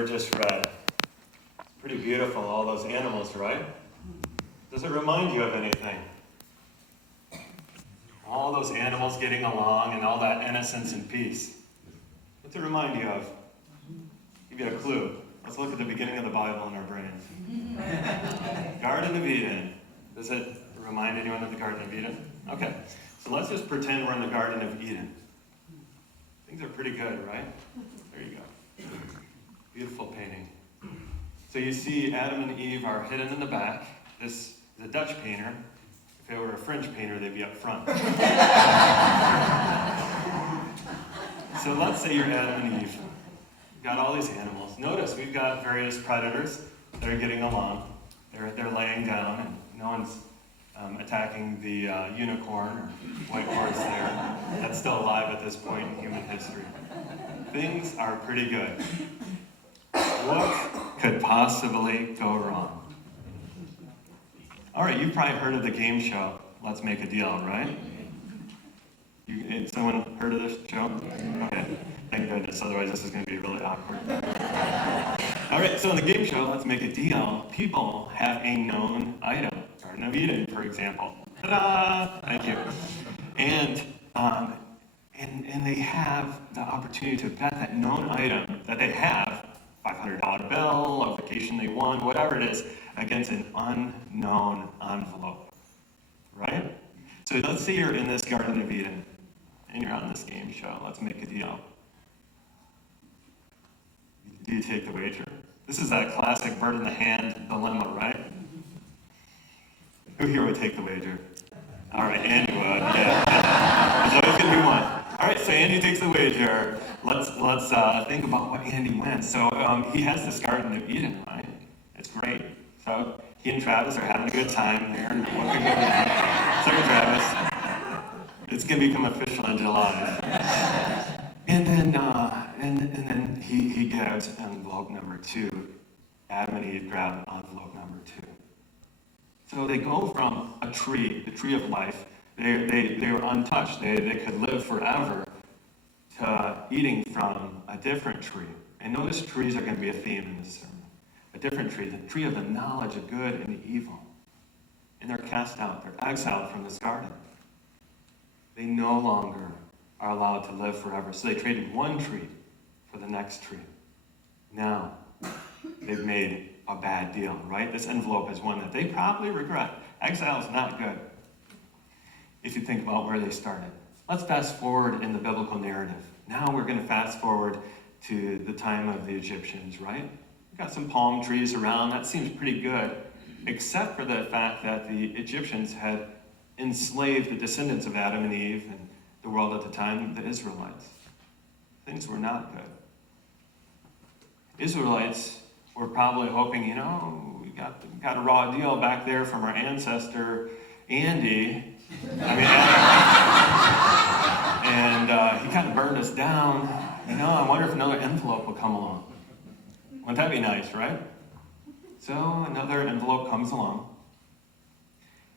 were just read. Pretty beautiful, all those animals, right? Does it remind you of anything? All those animals getting along and all that innocence and peace. What's it remind you of? Give you a clue. Let's look at the beginning of the Bible in our brains. Garden of Eden. Does it remind anyone of the Garden of Eden? Okay, so let's just pretend we're in the Garden of Eden. Things are pretty good, right? There you go. Beautiful painting. So you see Adam and Eve are hidden in the back. This is a Dutch painter. If it were a French painter, they'd be up front. So let's say you're Adam and Eve. You've got all these animals. Notice we've got various predators that are getting along. They're laying down, and no one's attacking the unicorn or white horse there. That's still alive at this point in human history. Things are pretty good. What could possibly go wrong? All right, you've probably heard of the game show, Let's Make a Deal, right? Someone heard of this show? Okay, thank goodness, otherwise this is going to be really awkward. All right, so in the game show, Let's Make a Deal, people have a known item. Garden of Eden, for example. Ta-da! Thank you. And they have the opportunity to bet that known item that they have, $500 bill, a vacation they won, whatever it is, against an unknown envelope. Right? So let's say you're in this Garden of Eden, and you're on this game show. Let's make a deal. Do you take the wager? This is that classic bird in the hand dilemma, right? Who here would take the wager? All right, Andy would. Yeah. There's always going to be one. All right, so Andy takes the wager. Let's think about what Andy wins. So he has this Garden of Eden, right? It's great. So he and Travis are having a good time there. What could go wrong? Sorry, Travis. It's going to become official in July. And then he grabs envelope number 2. Adam and Eve grab envelope number 2. So they go from a tree, the tree of life. They were untouched. They could live forever, to eating from a different tree. And notice trees are going to be a theme in this sermon. A different tree, the tree of the knowledge of good and evil. And they're cast out. They're exiled from this garden. They no longer are allowed to live forever. So they traded one tree for the next tree. Now, they've made a bad deal, right? This envelope is one that they probably regret. Exile is not good, if you think about where they started. Let's fast forward in the biblical narrative. Now we're going to fast forward to the time of the Egyptians, right? We've got some palm trees around. That seems pretty good, except for the fact that the Egyptians had enslaved the descendants of Adam and Eve and the world at the time, the Israelites. Things were not good. Israelites were probably hoping, we got a raw deal back there from our ancestor, Andy. And he kind of burned us down. I wonder if another envelope will come along. Wouldn't that be nice, right? So another envelope comes along.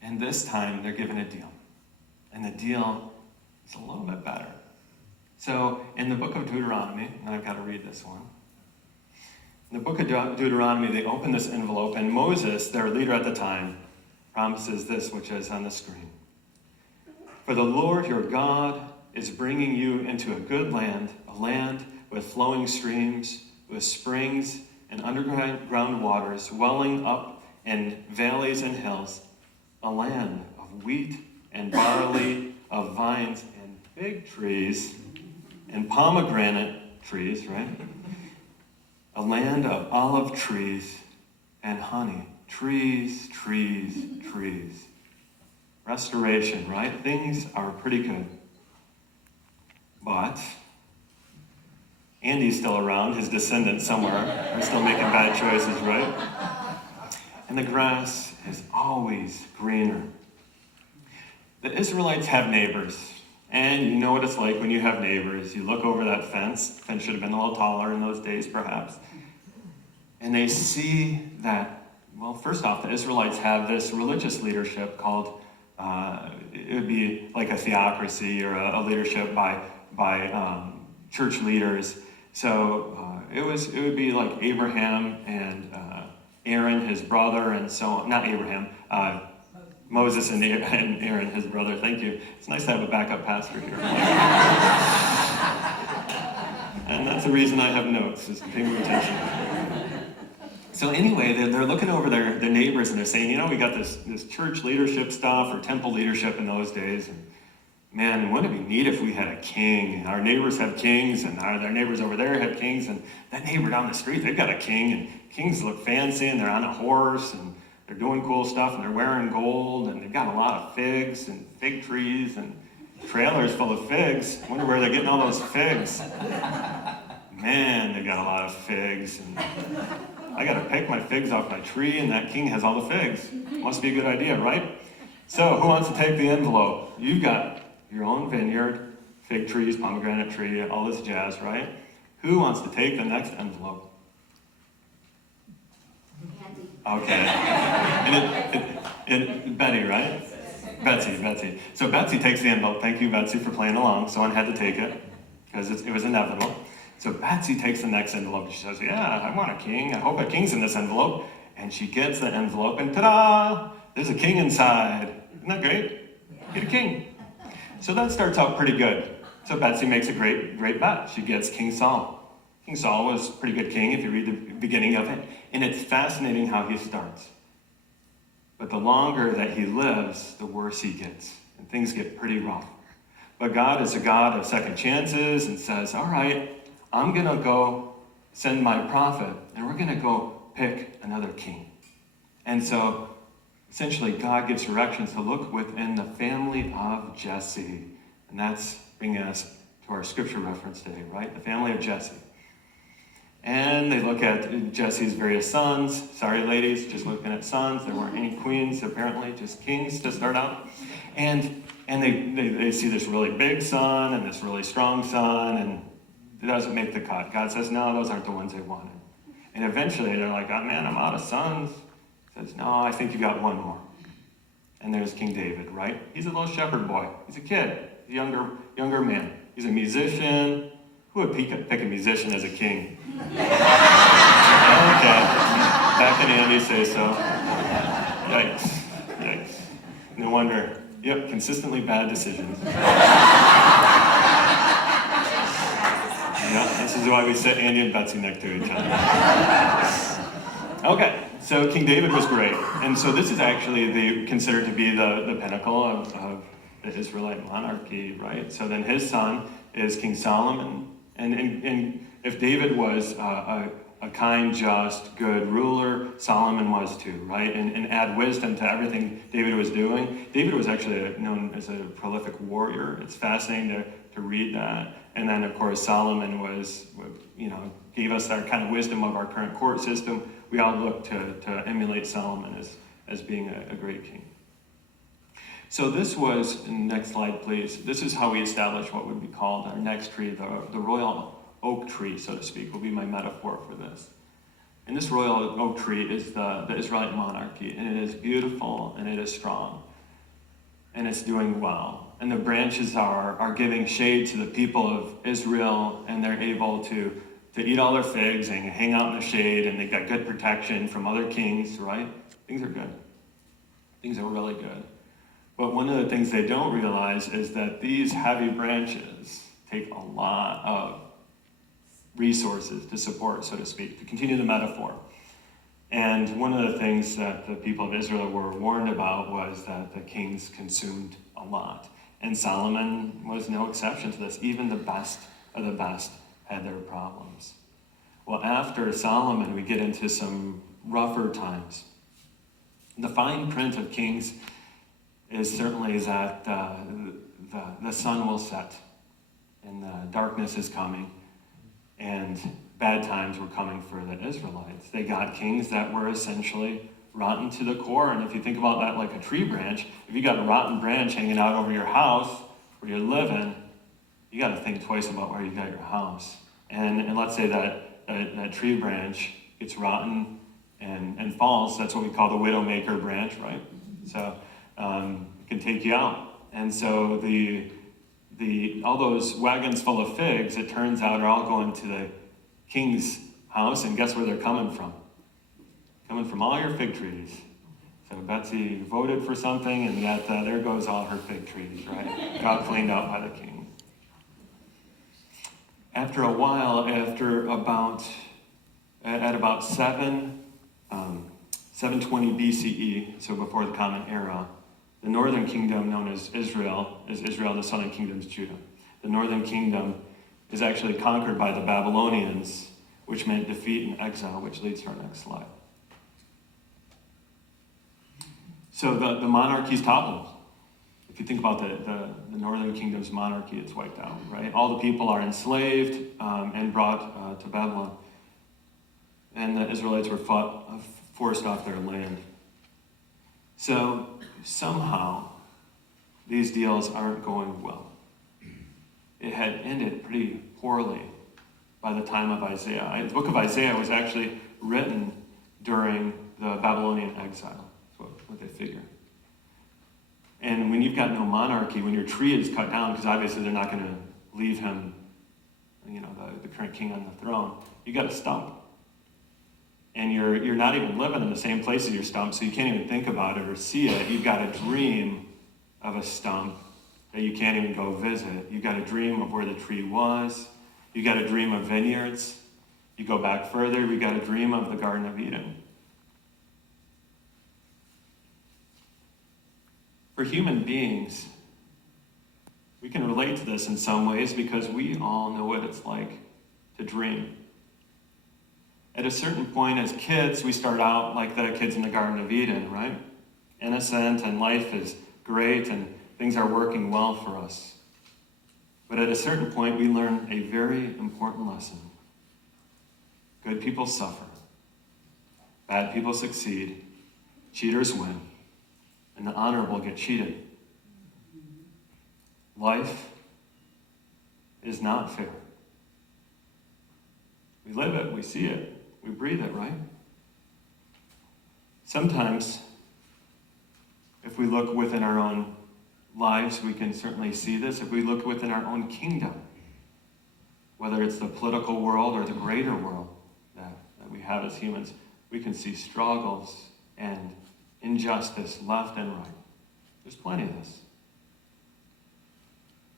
And this time they're given a deal. And the deal is a little bit better. So in the book of Deuteronomy, and I've got to read this one. In the book of Deuteronomy, they open this envelope, and Moses, their leader at the time, promises this, which is on the screen. For the Lord your God is bringing you into a good land, a land with flowing streams, with springs and underground waters, welling up in valleys and hills, a land of wheat and barley, of vines and fig trees, and pomegranate trees, right? A land of olive trees and honey. Trees, trees, trees. Restoration, right? Things are pretty good. But Andy's still around. His descendants somewhere are still making bad choices, right? And the grass is always greener. The Israelites have neighbors. And you know what it's like when you have neighbors. You look over that fence. The fence should have been a little taller in those days, perhaps. And they see that, well, first off, the Israelites have this religious leadership called, it would be like a theocracy or a leadership by church leaders. So it would be like Abraham and Aaron, his brother, and so on. Not Abraham, Moses and Aaron, his brother. Thank you. It's nice to have a backup pastor here. And that's the reason I have notes, is paying attention. So anyway, they're looking over their neighbors and they're saying, we got this church leadership stuff, or temple leadership in those days. And man, wouldn't it be neat if we had a king? Our neighbors have kings, and their neighbors over there have kings, and that neighbor down the street, they've got a king, and kings look fancy, and they're on a horse, and they're doing cool stuff, and they're wearing gold, and they've got a lot of figs and fig trees and trailers full of figs. I wonder where they're getting all those figs. Man, they got a lot of figs, and I got to pick my figs off my tree, and that king has all the figs. Must be a good idea, right? So who wants to take the envelope? You've got your own vineyard, fig trees, pomegranate tree, all this jazz, right? Who wants to take the next envelope? Okay. And Betty, right? Betsy. So Betsy takes the envelope. Thank you, Betsy, for playing along. Someone had to take it because it was inevitable. So Betsy takes the next envelope. She says, yeah, I want a king. I hope a king's in this envelope. And she gets the envelope, and ta-da! There's a king inside. Isn't that great? Get a king. So that starts out pretty good. So Betsy makes a great bet. She gets King Saul. King Saul was a pretty good king if you read the beginning of it. And it's fascinating how he starts. But the longer that he lives, the worse he gets. And things get pretty rough. But God is a God of second chances and says, all right, I'm going to go send my prophet, and we're going to go pick another king. And so essentially, God gives directions to look within the family of Jesse. And that's bringing us to our scripture reference today, right? The family of Jesse. And they look at Jesse's various sons. Sorry, ladies, just looking at sons. There weren't any queens, apparently, just kings to start out. And they see this really big son and this really strong son, and it doesn't make the cut. God says, no, those aren't the ones they wanted. And eventually, they're like, oh, man, I'm out of sons. Says, no, I think you got one more. And there's King David, right? He's a little shepherd boy. He's a kid, a younger man. He's a musician. Who would pick a musician as a king? Okay. Back in Andy say so. Yikes. No wonder. Yep, consistently bad decisions. Yeah, this is why we set Andy and Betsy next to each other. Okay. So King David was great. And so this is actually considered to be the pinnacle of the Israelite monarchy, right? So then his son is King Solomon. And if David was a kind, just, good ruler, Solomon was too, right? And add wisdom to everything David was doing. David was actually known as a prolific warrior. It's fascinating to read that. And then, of course, Solomon gave us that kind of wisdom of our current court system. We all look to emulate Solomon as being a great king. So this was, next slide please, this is how we establish what would be called our next tree, the royal oak tree, so to speak, will be my metaphor for this. And this royal oak tree is the Israelite monarchy, and it is beautiful, and it is strong, and it's doing well. And the branches are giving shade to the people of Israel, and they're able to eat all their figs and hang out in the shade, and they've got good protection from other kings, right? Things are good. Things are really good. But one of the things they don't realize is that these heavy branches take a lot of resources to support, so to speak, to continue the metaphor. And one of the things that the people of Israel were warned about was that the kings consumed a lot. And Solomon was no exception to this. Even the best of the best had their problems. Well, after Solomon, we get into some rougher times. The fine print of Kings is certainly that the sun will set and the darkness is coming, and bad times were coming for the Israelites. They got kings that were essentially rotten to the core. And if you think about that like a tree branch, if you got a rotten branch hanging out over your house where you're living, you got to think twice about where you got your house. And let's say that tree branch gets rotten and falls. That's what we call the widowmaker branch, right? So it can take you out. And so all those wagons full of figs, it turns out, are all going to the king's house, and guess where they're coming from? Coming from all your fig trees. So Betsy voted for something, and yet there goes all her fig trees, right? Got cleaned out by the king. After a while, at about 720 BCE, so before the Common Era, the northern kingdom known as Israel, the southern kingdom is Judah. The northern kingdom is actually conquered by the Babylonians, which meant defeat and exile, which leads to our next slide. So the monarchy's toppled. If you think about the northern kingdom's monarchy, it's wiped out, right? All the people are enslaved and brought to Babylon. And the Israelites were forced off their land. So somehow, these deals aren't going well. It had ended pretty poorly by the time of Isaiah. The book of Isaiah was actually written during the Babylonian exile. That's what they figure. And when you've got no monarchy, when your tree is cut down, because obviously they're not going to leave him, the current king on the throne, you got a stump. And you're not even living in the same place as your stump, so you can't even think about it or see it. You've got a dream of a stump that you can't even go visit. You've got a dream of where the tree was. You've got a dream of vineyards. You go back further, we got a dream of the Garden of Eden. For human beings, we can relate to this in some ways because we all know what it's like to dream. At a certain point as kids, we start out like the kids in the Garden of Eden, right? Innocent, and life is great, and things are working well for us. But at a certain point, we learn a very important lesson. Good people suffer. Bad people succeed. Cheaters win. And the honorable get cheated. Life is not fair. We live it, we see it, we breathe it, right? Sometimes, if we look within our own lives, we can certainly see this. If we look within our own kingdom, whether it's the political world or the greater world that we have as humans, we can see struggles and injustice left and right. There's plenty of this.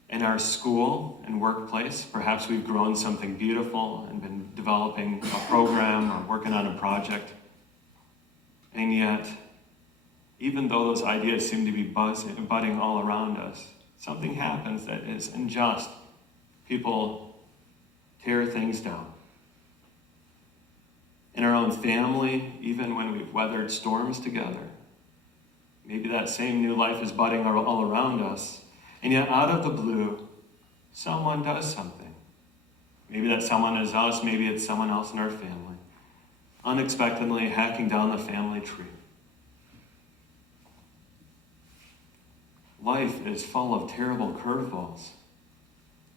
In our school and workplace, perhaps we've grown something beautiful and been developing a program or working on a project. And yet, even though those ideas seem to be budding all around us, something happens that is unjust. People tear things down. In our own family, even when we've weathered storms together, maybe that same new life is budding all around us. And yet, out of the blue, someone does something. Maybe that someone is us, maybe it's someone else in our family. Unexpectedly hacking down the family tree. Life is full of terrible curveballs.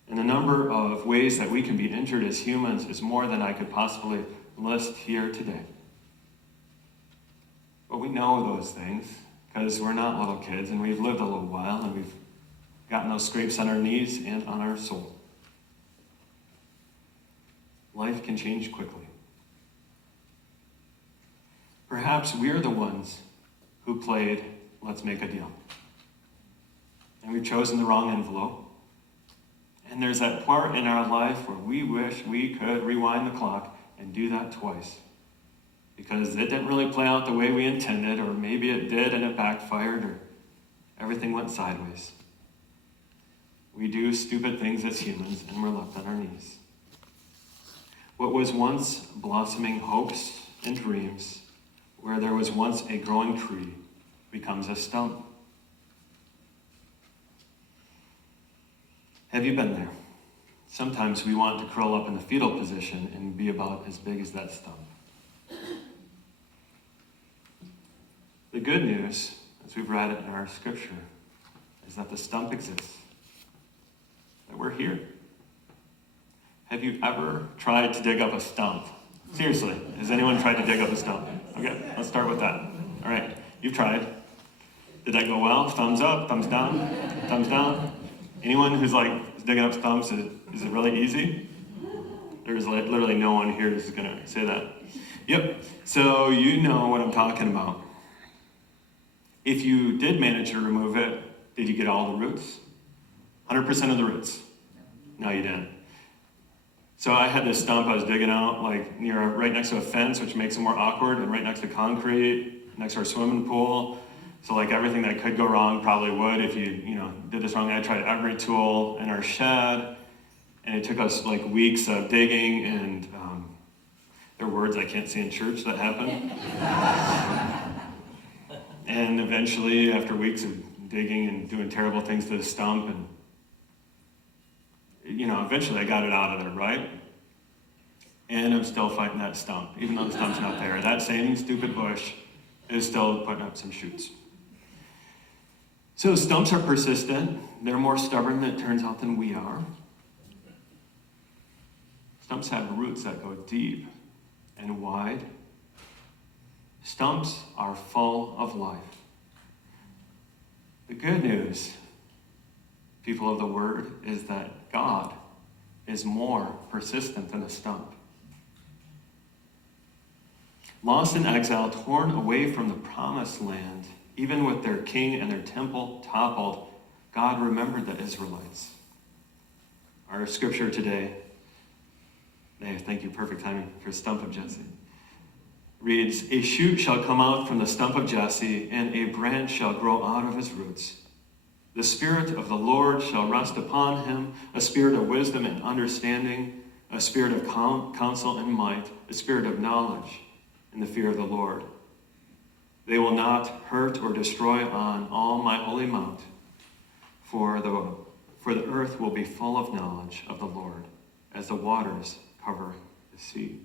And the number of ways that we can be injured as humans is more than I could possibly list here today. But we know those things because we're not little kids and we've lived a little while and we've gotten those scrapes on our knees and on our soul. Life can change quickly. Perhaps we're the ones who played let's make a deal. And we've chosen the wrong envelope. And there's that part in our life where we wish we could rewind the clock and do that twice. Because it didn't really play out the way we intended, or maybe it did and it backfired, or everything went sideways. We do stupid things as humans, and we're left on our knees. What was once blossoming hopes and dreams, where there was once a growing tree, becomes a stump. Have you been there? Sometimes we want to curl up in the fetal position and be about as big as that stump. The good news, as we've read it in our scripture, is that the stump exists. That we're here. Have you ever tried to dig up a stump? Seriously, has anyone tried to dig up a stump? Okay, let's start with that. All right, you've tried. Did that go well? Thumbs up, thumbs down, thumbs down. Anyone who's like digging up stumps, is it really easy? There's literally no one here who's going to say that. Yep, so you know what I'm talking about. If you did manage to remove it, did you get all the roots? 100% of the roots? No, you didn't. So I had this stump I was digging out, like right next to a fence, which makes it more awkward, and right next to concrete, next to our swimming pool. So like everything that could go wrong probably would if you did this wrong. I tried every tool in our shed, and it took us like weeks of digging, and there are words I can't say in church that happen. And eventually, after weeks of digging and doing terrible things to the stump, and eventually I got it out of there, right? And I'm still fighting that stump, even though the stump's not there. That same stupid bush is still putting up some shoots. So stumps are persistent. They're more stubborn, it turns out, than we are. Stumps have roots that go deep and wide. Stumps are full of life. The good news, people of the Word, is that God is more persistent than a stump. Lost in exile, torn away from the promised land, even with their king and their temple toppled, God remembered the Israelites. Our scripture today, thank you, perfect timing for stump of Jesse, reads, "A shoot shall come out from the stump of Jesse, and a branch shall grow out of his roots. The Spirit of the Lord shall rest upon him, a spirit of wisdom and understanding, a spirit of counsel and might, a spirit of knowledge and the fear of the Lord. They will not hurt or destroy on all my holy mount, for the earth will be full of knowledge of the Lord, as the waters cover the sea."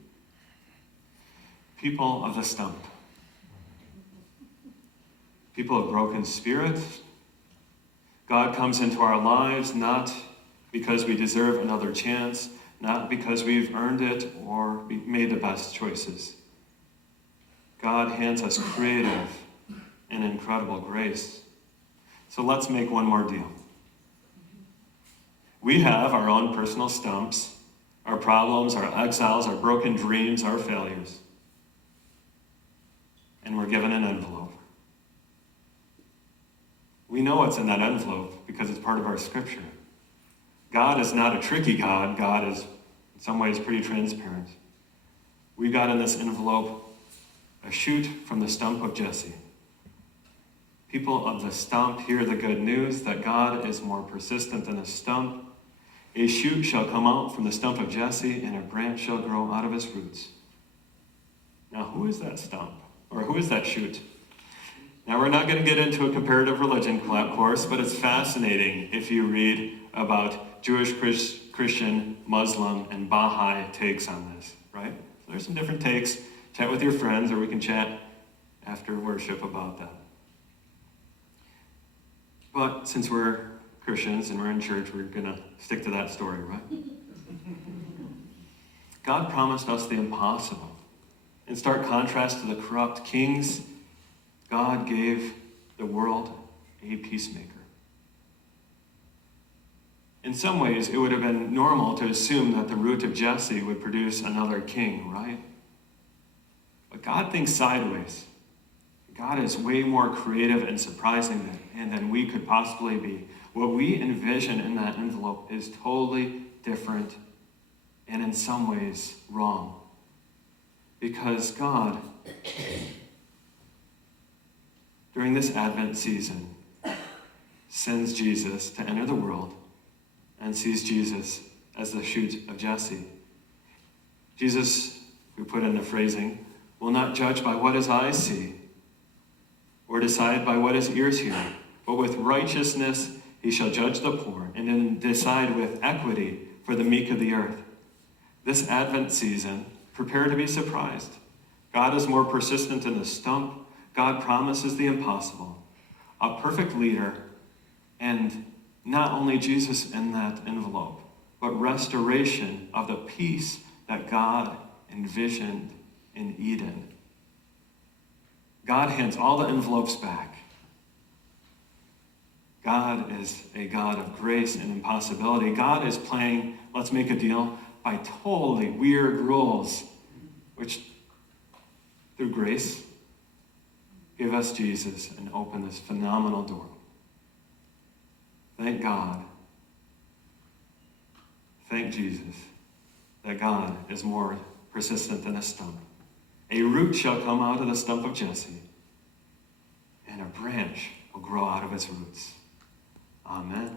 People of the stump. People of broken spirit. God comes into our lives not because we deserve another chance, not because we've earned it or made the best choices. God hands us creative and incredible grace. So let's make one more deal. We have our own personal stumps, our problems, our exiles, our broken dreams, our failures. And we're given an envelope. We know what's in that envelope because it's part of our scripture. God is not a tricky God. God is, in some ways, pretty transparent. We got in this envelope a shoot from the stump of Jesse. People of the stump, hear the good news that God is more persistent than a stump. A shoot shall come out from the stump of Jesse, and a branch shall grow out of his roots. Now, who is that stump? Or who is that shoot? Now, we're not going to get into a comparative religion course, but it's fascinating if you read about Jewish, Christian, Muslim, and Baha'i takes on this, right? So there's some different takes. Chat with your friends, or we can chat after worship about that. But since we're Christians and we're in church, we're going to stick to that story, right? God promised us the impossible. In stark contrast to the corrupt kings, God gave the world a peacemaker. In some ways, it would have been normal to assume that the root of Jesse would produce another king, right? But God thinks sideways. God is way more creative and surprising than we could possibly be. What we envision in that envelope is totally different and in some ways wrong. Because God, during this Advent season, sends Jesus to enter the world and sees Jesus as the shoot of Jesse. Jesus, we put in the phrasing, will not judge by what his eyes see or decide by what his ears hear, but with righteousness he shall judge the poor and then decide with equity for the meek of the earth. This Advent season, prepare to be surprised. God is more persistent than the stump. God promises the impossible, a perfect leader, and not only Jesus in that envelope, but restoration of the peace that God envisioned in Eden. God hands all the envelopes back. God is a God of grace and impossibility. God is playing, let's make a deal, by totally weird rules, which, through grace, give us Jesus and open this phenomenal door. Thank God. Thank Jesus that God is more persistent than a stump. A root shall come out of the stump of Jesse, and a branch will grow out of its roots. Amen.